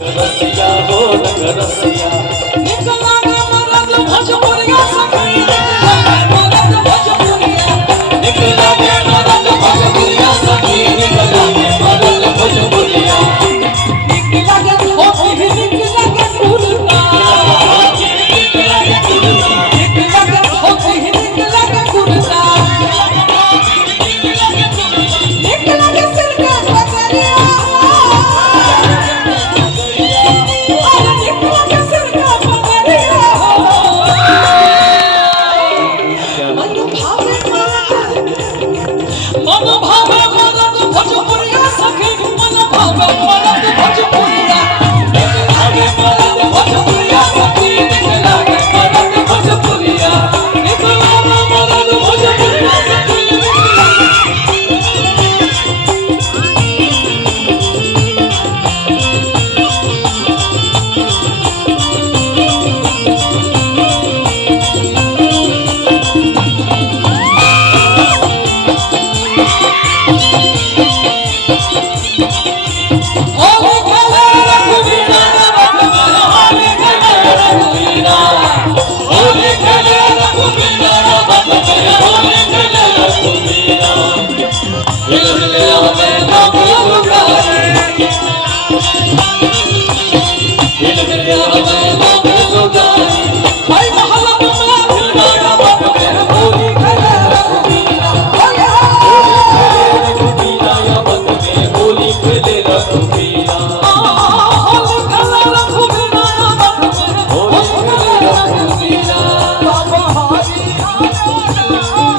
रसिया हो रंग रसिया निकला रे मरद भोजपुरिया सखी मरद भोजपुरिया निकला गे मदद भोजपुरिया सखी निकला गे मदद भोजपुरिया निकला गे धोती भी निकला गे कुर्ता निकला गे धोती भी निकला गे कुर्ता निकला गे सिर का पगड़िया अरे निकला गे सिर का पगड़िया मन भावे मरद भोजपुरिया सखी मन भावे मरद भोजपुरिया आगे मदद भोजपुरिया सखी निकला गे मदद भोजपुरिया निकला गे मरद भोजपुरिया सखी होली खेले रघुवीरा होली खेले रघुवीरा होली खेले रघुवीरा बंद में होली खेले रघुवीरा हिल हिल हमें